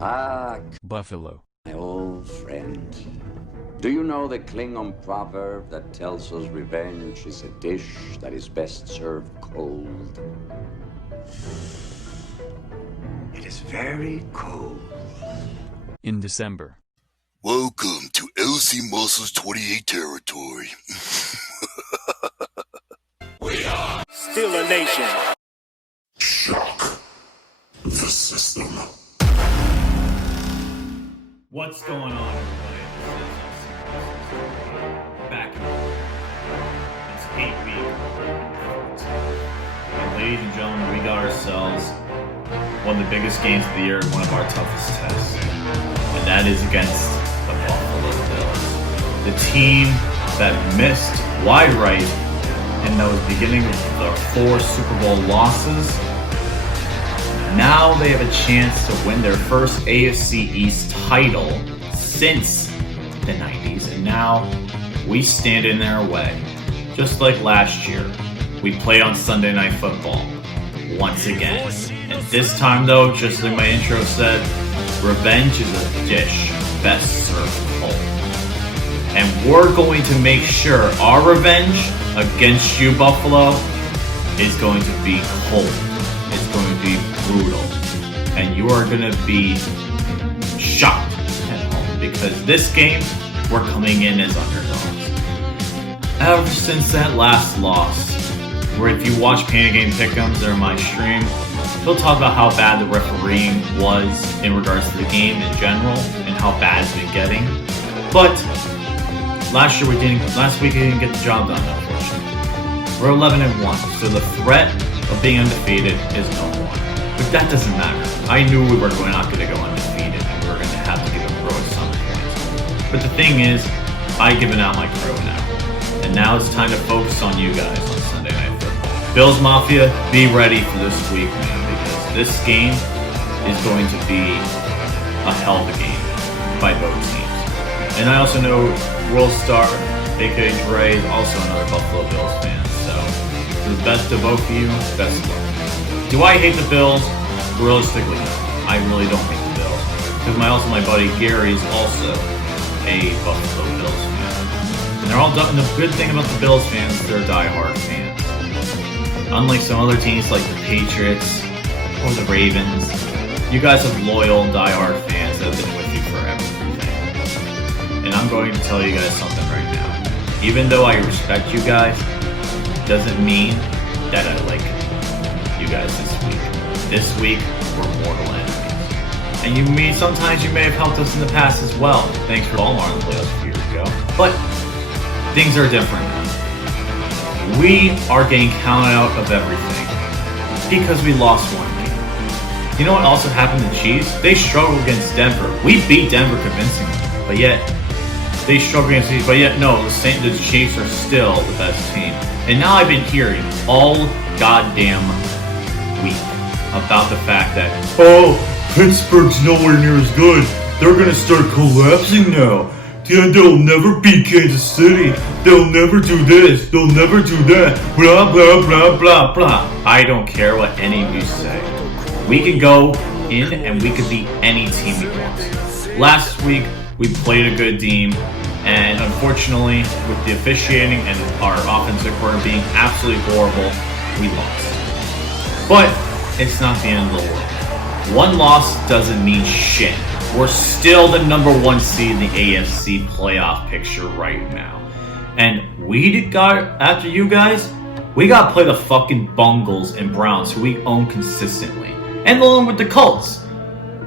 Ah, Buffalo. my old friend. Do you know the Klingon proverb that tells us revenge is a dish that is best served cold? It is very cold. In December. Welcome to LC Muscles 28 territory. Still a nation. Shock the system. What's going on, everybody? Back in it's 8 week. And ladies and gentlemen, we got ourselves one of the biggest games of the year, one of our toughest tests. And that is against the Buffalo Bills. The team that missed wide right in the beginning of their 4 Super Bowl losses. Now they have a chance to win their first AFC East title since the 90s, and now we stand in their way. Just like last year, we play on Sunday Night Football once again. And this time though, just like my intro said, revenge is a dish best served cold. And we're going to make sure our revenge against you, Buffalo, is going to be cold. It's going to be brutal. And you are going to be shocked at home because this game, we're coming in as underdogs. Ever since that last loss, where if you watch Painted Game Pick'ems or my stream, they'll talk about how bad the refereeing was in regards to the game in general and how bad it's been getting. But last week we didn't get the job done, unfortunately. We're 11-1, so the threat of being undefeated is no more. But that doesn't matter. I knew we were not going to go undefeated and we were going to have to give a pro at some point. But the thing is, I've given out my pro now. And now it's time to focus on you guys on Sunday Night Football. Bills Mafia, be ready for this week, man, because this game is going to be a hell of a game by both teams. And I also know World Star, aka Dre, is also another Buffalo Bills fan. So to the best of both of you, best of luck. Do I hate the Bills? Realistically, no. I really don't hate the Bills. Because my buddy Gary is also a Buffalo Bills fan. And they're all done. And the good thing about the Bills fans is they're diehard fans. Unlike some other teams like the Patriots or the Ravens, you guys have loyal, diehard fans that have been with you for everything. And I'm going to tell you guys something right now. Even though I respect you guys, doesn't mean that I like you guys this week. This week, we're mortal enemies. And sometimes you may have helped us in the past as well. Thanks for Walmart in the playoffs a few years ago. But things are different now. We are getting counted out of everything because we lost one game. You know what also happened to the Chiefs? They struggled against Denver. We beat Denver convincingly, but yet they struggled against the Chiefs. But yet, no, the Chiefs are still the best team. And now I've been hearing all goddamn week about the fact that, oh, Pittsburgh's nowhere near as good. They're gonna start collapsing now. They'll never beat Kansas City. They'll never do this. They'll never do that. Blah, blah, blah, blah, blah. I don't care what any of you say. We can go in and we could beat any team we want. Last week, we played a good team. And unfortunately, with the officiating and our offensive coordinator being absolutely horrible, we lost. But it's not the end of the world. One loss doesn't mean shit. We're still the number 1 seed in the AFC playoff picture right now. And after you guys, we got to play the fucking Bungles and Browns, who we own consistently. And along with the Colts.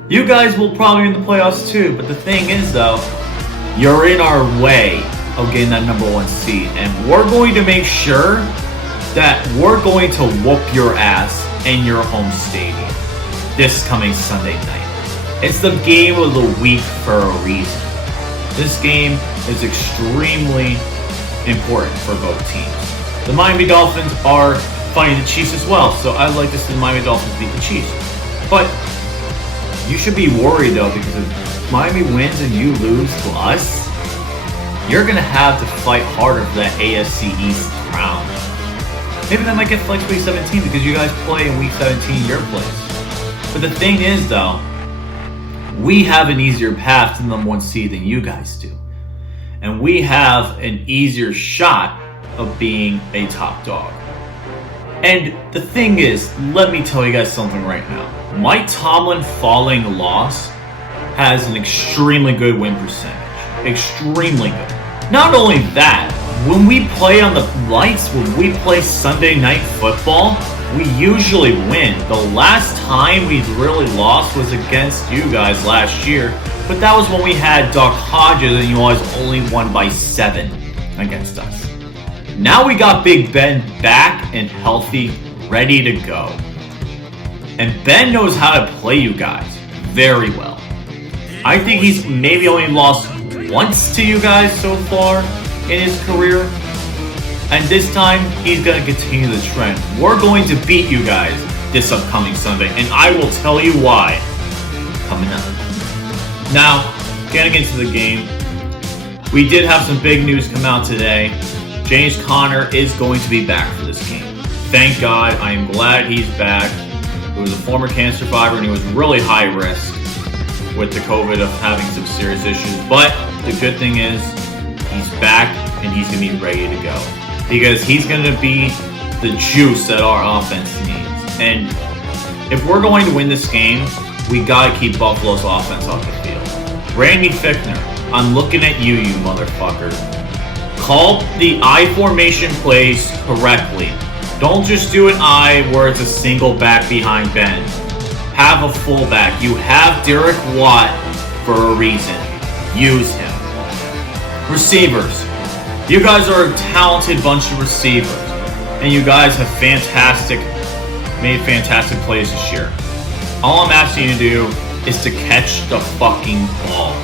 You guys will probably be in the playoffs too, but the thing is though, you're in our way of getting that number 1 seed. And we're going to make sure that we're going to whoop your ass in your home stadium this coming Sunday night. It's the game of the week for a reason. This game is extremely important for both teams. The Miami Dolphins are fighting the Chiefs as well, so I'd like to see the Miami Dolphins beat the Chiefs. But you should be worried though, because if Miami wins and you lose to us, you're going to have to fight harder for that AFC East crown. Maybe that might get flexed week 17 because you guys play in week 17 your place. But the thing is though, we have an easier path to the number 1 seed than you guys do. And we have an easier shot of being a top dog. And the thing is, let me tell you guys something right now. Mike Tomlin, following the loss, has an extremely good win percentage. Extremely good. Not only that, when we play on the lights, when we play Sunday Night Football, we usually win. The last time we really lost was against you guys last year, but that was when we had Doc Hodges and you guys only won by 7 against us. Now we got Big Ben back and healthy, ready to go. And Ben knows how to play you guys very well. I think he's maybe only lost once to you guys so far in his career. And this time, he's going to continue the trend. We're going to beat you guys this upcoming Sunday, and I will tell you why coming up. Now, getting into the game, we did have some big news come out today. James Conner is going to be back for this game. Thank God. I am glad he's back. He was a former cancer survivor, and he was really high risk with the COVID of having some serious issues. But the good thing is, he's back, and he's going to be ready to go. Because he's going to be the juice that our offense needs. And if we're going to win this game, we got to keep Buffalo's offense off the field. Randy Fichtner, I'm looking at you, you motherfucker. Call the I formation plays correctly. Don't just do an I where it's a single back behind Ben. Have a fullback. You have Derek Watt for a reason. Use him. Receivers. You guys are a talented bunch of receivers, and you guys have made fantastic plays this year. All I'm asking you to do is to catch the fucking ball.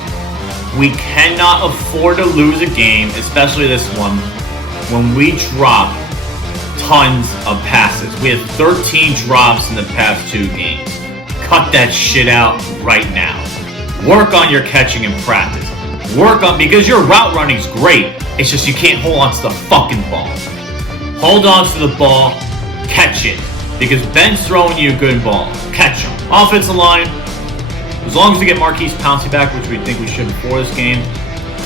We cannot afford to lose a game, especially this one, when we drop tons of passes. We have 13 drops in the past 2 games. Cut that shit out right now. Work on your catching in practice. Because your route running's great. It's just you can't hold on to the fucking ball. Hold on to the ball. Catch it. Because Ben's throwing you a good ball. Catch him. Offensive line, as long as we get Marquise Pouncey back, which we think we should before this game,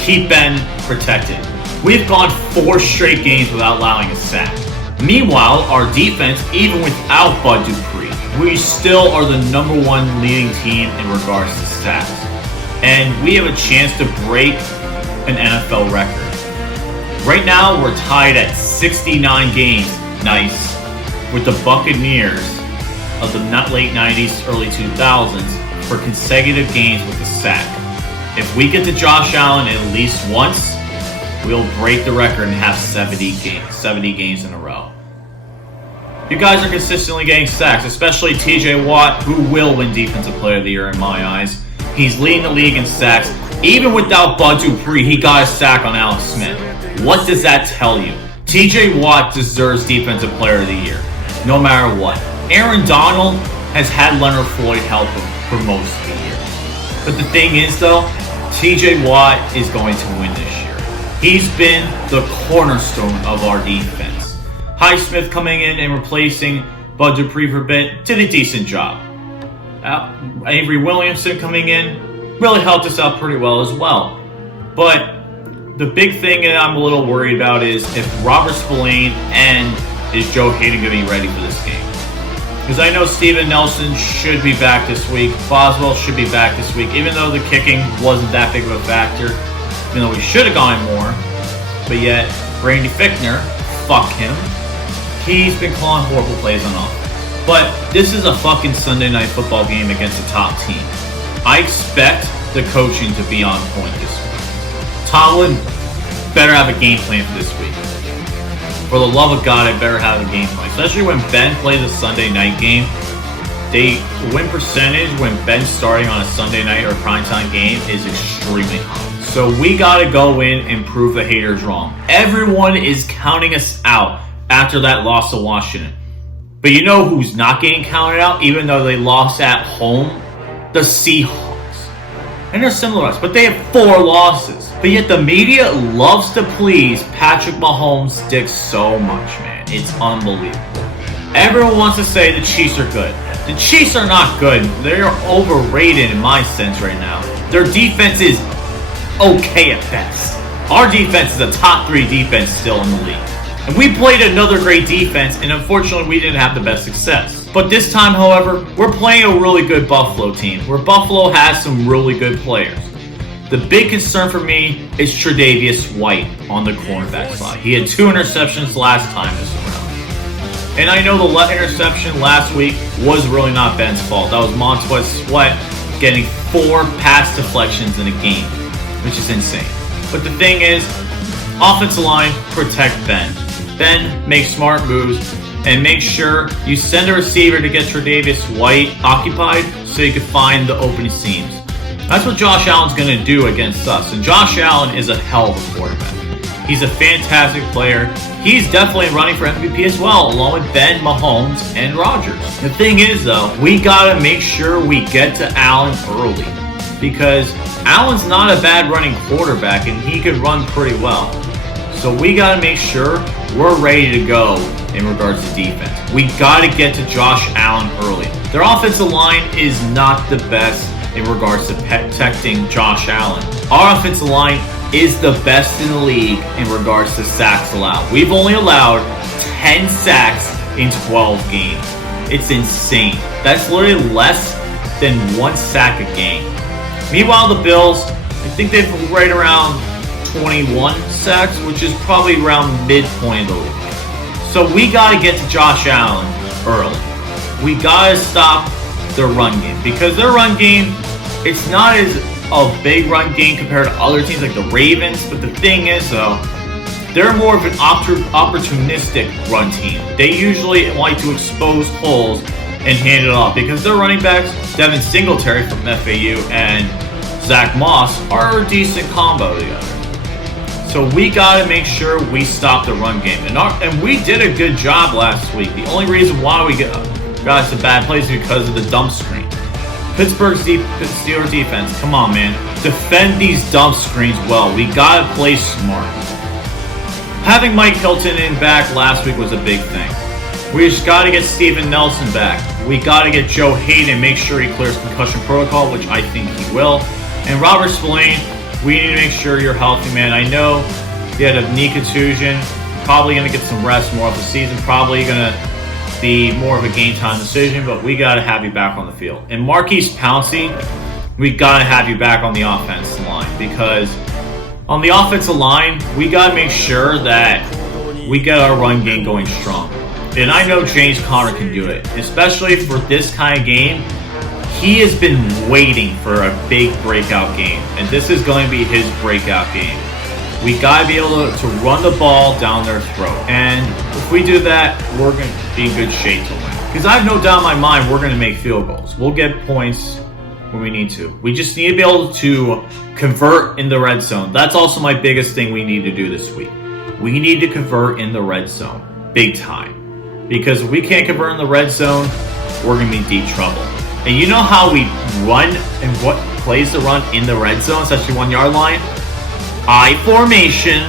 keep Ben protected. We've gone 4 straight games without allowing a sack. Meanwhile, our defense, even without Bud Dupree, we still are the number 1 leading team in regards to sacks. And we have a chance to break an NFL record. Right now, we're tied at 69 games, nice, with the Buccaneers of the late 90s, early 2000s for consecutive games with a sack. If we get to Josh Allen at least once, we'll break the record and have 70 games in a row. You guys are consistently getting sacks, especially TJ Watt, who will win Defensive Player of the Year in my eyes. He's leading the league in sacks. Even without Bud Dupree, he got a sack on Alex Smith. What does that tell you? TJ Watt deserves Defensive Player of the Year, no matter what. Aaron Donald has had Leonard Floyd help him for most of the year. But the thing is, though, TJ Watt is going to win this year. He's been the cornerstone of our defense. Highsmith coming in and replacing Bud Dupree for a bit did a decent job. Avery Williamson coming in really helped us out pretty well as well. But the big thing that I'm a little worried about is if Robert Spillane and is Joe Hayden going to be ready for this game. Because I know Steven Nelson should be back this week. Boswell should be back this week, even though the kicking wasn't that big of a factor. Even though we should have gone more. But yet, Randy Fichtner, fuck him. He's been calling horrible plays on offense. But this is a fucking Sunday Night Football game against a top team. I expect the coaching to be on point this week. Tomlin better have a game plan for this week. For the love of God, I better have a game plan. Especially when Ben plays a Sunday night game. The win percentage when Ben's starting on a Sunday night or primetime game is extremely high. So we gotta go in and prove the haters wrong. Everyone is counting us out after that loss to Washington. But you know who's not getting counted out, even though they lost at home? The Seahawks. And they're similar to us, but they have 4 losses. But yet the media loves to please Patrick Mahomes' dick so much, man. It's unbelievable. Everyone wants to say the Chiefs are good. The Chiefs are not good. They're overrated in my sense right now. Their defense is okay at best. Our defense is a top 3 defense still in the league. And we played another great defense, and unfortunately we didn't have the best success. But this time, however, we're playing a really good Buffalo team, where Buffalo has some really good players. The big concern for me is Tre'Davious White on the cornerback side. He had 2 interceptions last time this round. And I know the interception last week was really not Ben's fault. That was Montez Sweat getting 4 pass deflections in a game, which is insane. But the thing is, offensive line, protect Ben. Ben, make smart moves, and make sure you send a receiver to get Tre'Davious White occupied so you can find the open seams. That's what Josh Allen's going to do against us. And Josh Allen is a hell of a quarterback. He's a fantastic player. He's definitely running for MVP as well, along with Ben, Mahomes, and Rodgers. The thing is, though, we got to make sure we get to Allen early. Because Allen's not a bad running quarterback, and he can run pretty well. So we got to make sure we're ready to go in regards to defense. We got to get to Josh Allen early. Their offensive line is not the best in regards to protecting Josh Allen. Our offensive line is the best in the league in regards to sacks allowed. We've only allowed 10 sacks in 12 games. It's insane. That's literally less than 1 sack a game. Meanwhile, the Bills, I think they've right around 21 sacks, which is probably around midpoint of the league. So we got to get to Josh Allen early. We got to stop their run game, because their run game, it's not as a big run game compared to other teams like the Ravens, but the thing is, though, they're more of an opportunistic run team. They usually like to expose holes and hand it off, because their running backs, Devin Singletary from FAU and Zach Moss, are a decent combo together. So we got to make sure we stop the run game. And we did a good job last week. The only reason why we got some bad plays is because of the dump screen. Pittsburgh's Steelers defense, come on, man. Defend these dump screens well. We got to play smart. Having Mike Hilton in back last week was a big thing. We just got to get Steven Nelson back. We got to get Joe Hayden, make sure he clears concussion protocol, which I think he will. And Robert Spillane, we need to make sure you're healthy, man. I know you had a knee contusion. Probably going to get some rest more of the season. Probably going to be more of a game time decision, but we got to have you back on the field. And Marquise Pouncey, we got to have you back on the offensive line, because on the offensive line, we got to make sure that we get our run game going strong. And I know James Conner can do it, especially for this kind of game. He has been waiting for a big breakout game, and this is going to be his breakout game. We got to be able to run the ball down their throat. And if we do that, we're going to be in good shape to win. Because I have no doubt in my mind we're going to make field goals. We'll get points when we need to. We just need to be able to convert in the red zone. That's also my biggest thing we need to do this week. We need to convert in the red zone. Big time. Because if we can't convert in the red zone, we're going to be in deep trouble. And you know how we run and what plays to run in the red zone, especially 1 yard line? I formation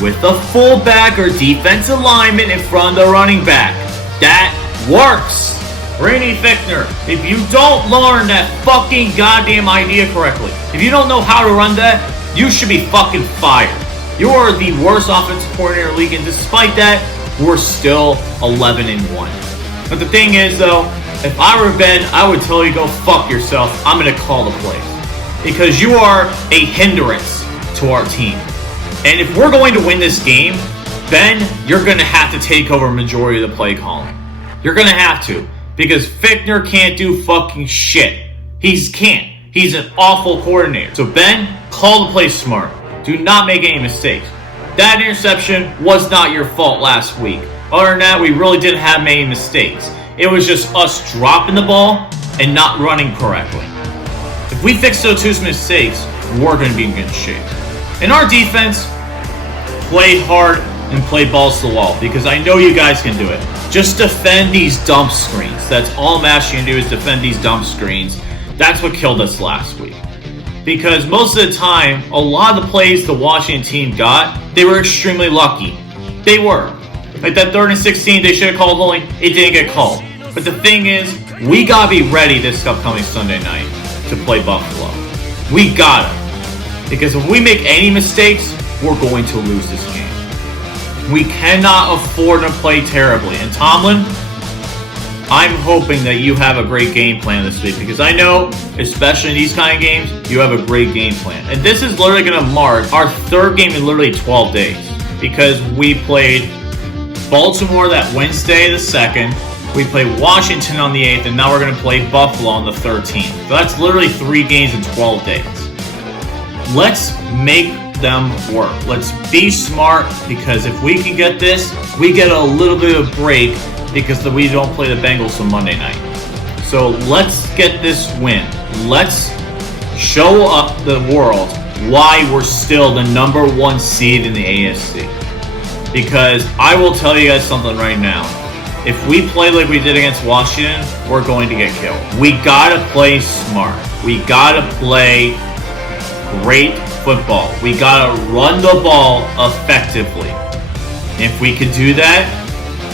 with the fullback or defensive lineman in front of the running back. That works. Randy Fichtner, if you don't learn that fucking goddamn idea correctly, if you don't know how to run that, you should be fucking fired. You are the worst offensive coordinator in the league, and despite that, we're still 11-1. But the thing is, though, if I were Ben, I would tell you go fuck yourself. I'm going to call the plays. Because you are a hindrance to our team. And if we're going to win this game, Ben, you're going to have to take over a majority of the play calling. You're going to have to. Because Fichtner can't do fucking shit. He can't. He's an awful coordinator. So Ben, call the play smart. Do not make any mistakes. That interception was not your fault last week. Other than that, we really didn't have many mistakes. It was just us dropping the ball and not running correctly. If we fix those two mistakes, we're going to be in good shape. And our defense, play hard and play balls to the wall, because I know you guys can do it. Just defend these dump screens. That's all I'm asking you to do, is defend these dump screens. That's what killed us last week. Because most of the time, a lot of the plays the Washington team got, they were extremely lucky. They were. Like that 3rd and 16, they should have called holding. It didn't get called. But the thing is, We gotta be ready this upcoming Sunday night to play Buffalo. We gotta. Because if we make any mistakes, we're going to lose this game. We cannot afford to play terribly. And Tomlin, I'm hoping that you have a great game plan this week, because I know, especially in these kind of games, you have a great game plan. And this is literally going to mark our third game in literally 12 days, because we played Baltimore that Wednesday the 2nd, we played Washington on the 8th, and now we're going to play Buffalo on the 13th. So that's literally 3 games in 12 days. Let's make them work. Let's be smart, because if we can get this, we get a little bit of break, because we don't play the Bengals on Monday night. So let's get this win. Let's show up the world why we're still the #1 seed in the AFC. Because I will tell you guys something right now. If we play like we did against Washington, we're going to get killed. We gotta play smart. We gotta play great football. We gotta run the ball effectively. If we can do that,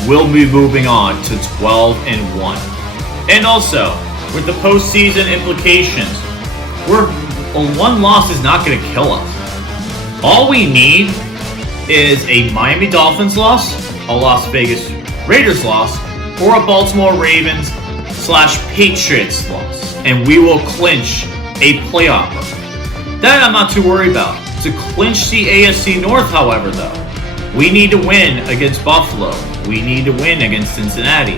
we'll be moving on to 12-1. And also, with the postseason implications, one loss is not going to kill us. All we need is a Miami Dolphins loss, a Las Vegas Raiders loss, or a Baltimore Ravens / Patriots loss, and we will clinch a playoff berth. That I'm not too worried about. To clinch the AFC North, however, though, we need to win against Buffalo. We need to win against Cincinnati.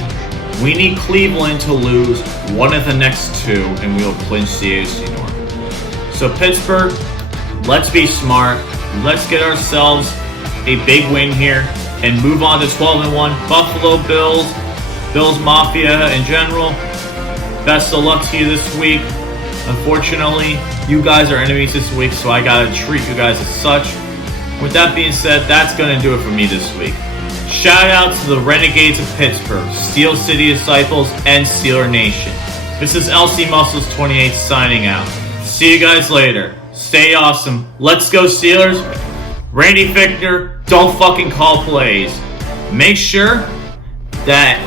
We need Cleveland to lose one of the next 2, and we'll clinch the AFC North. So Pittsburgh, let's be smart. Let's get ourselves a big win here and move on to 12-1. Buffalo Bills, Bills Mafia in general, best of luck to you this week. Unfortunately, you guys are enemies this week, so I gotta treat you guys as such. With that being said, that's going to do it for me this week. Shout out to the Renegades of Pittsburgh, Steel City Disciples, and Steeler Nation. This is LC Muscles 28 signing out. See you guys later. Stay awesome. Let's go Steelers. Randy Fichtner, don't fucking call plays. Make sure that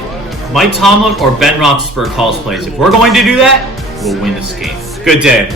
Mike Tomlin or Ben Roethlisberger calls plays. If we're going to do that, we'll win this game. Good day.